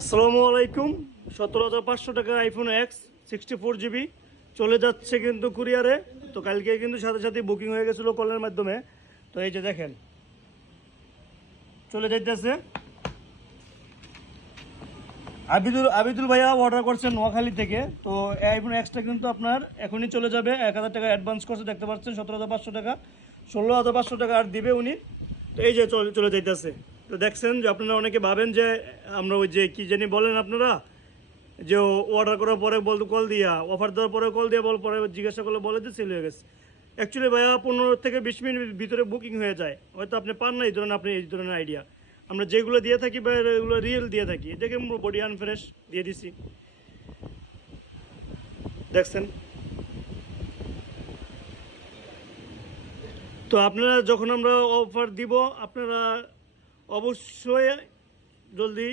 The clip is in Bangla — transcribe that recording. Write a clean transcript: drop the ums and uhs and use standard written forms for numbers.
আসসালামু আলাইকুম। 17,500 টাকা আইফোন এক্স 64 GB চলে যাচ্ছে কিন্তু কুরিয়ারে। তো কালকে কিন্তু সাথে সাথে বুকিং হয়ে গেছিলো কলের মাধ্যমে। তো এই যে দেখেন চলে যাইতেছে। আবিদুল ভাইয়া অর্ডার করছেন নোয়াখালী থেকে। তো আইফোন এক্সটা কিন্তু আপনার এখনই চলে যাবে। 1,000 টাকা অ্যাডভান্স করছে, দেখতে পাচ্ছেন 17,500 টাকা, 16,500 টাকা আর দিবে উনি। তো এই যে চলে যাইতেছে। তো দেখছেন যে আপনারা অনেকে ভাবেন যে আমরা ওই যে কি জানি বলেন আপনারা, যে অর্ডার করার পরে বলতে কল দিয়া, অফার দেওয়ার পরে কল দিয়ে পরে জিজ্ঞাসা করলে বলে যে সেল হয়ে গেছে। অ্যাকচুয়ালি ভাইয়া 15 থেকে 20 মিনিট ভিতরে বুকিং হয়ে যায়। হয়তো আপনি পান না এই ধরনের, আপনি এই ধরনের আইডিয়া। আমরা যেগুলো দিয়ে থাকি বা এগুলো রিয়েল দিয়ে থাকি। দেখে বডি আনফ্রেশ দিয়ে দিছি, দেখছেন। তো আপনারা যখন আমরা অফার দিব, আপনারা অবশ্যই জলদি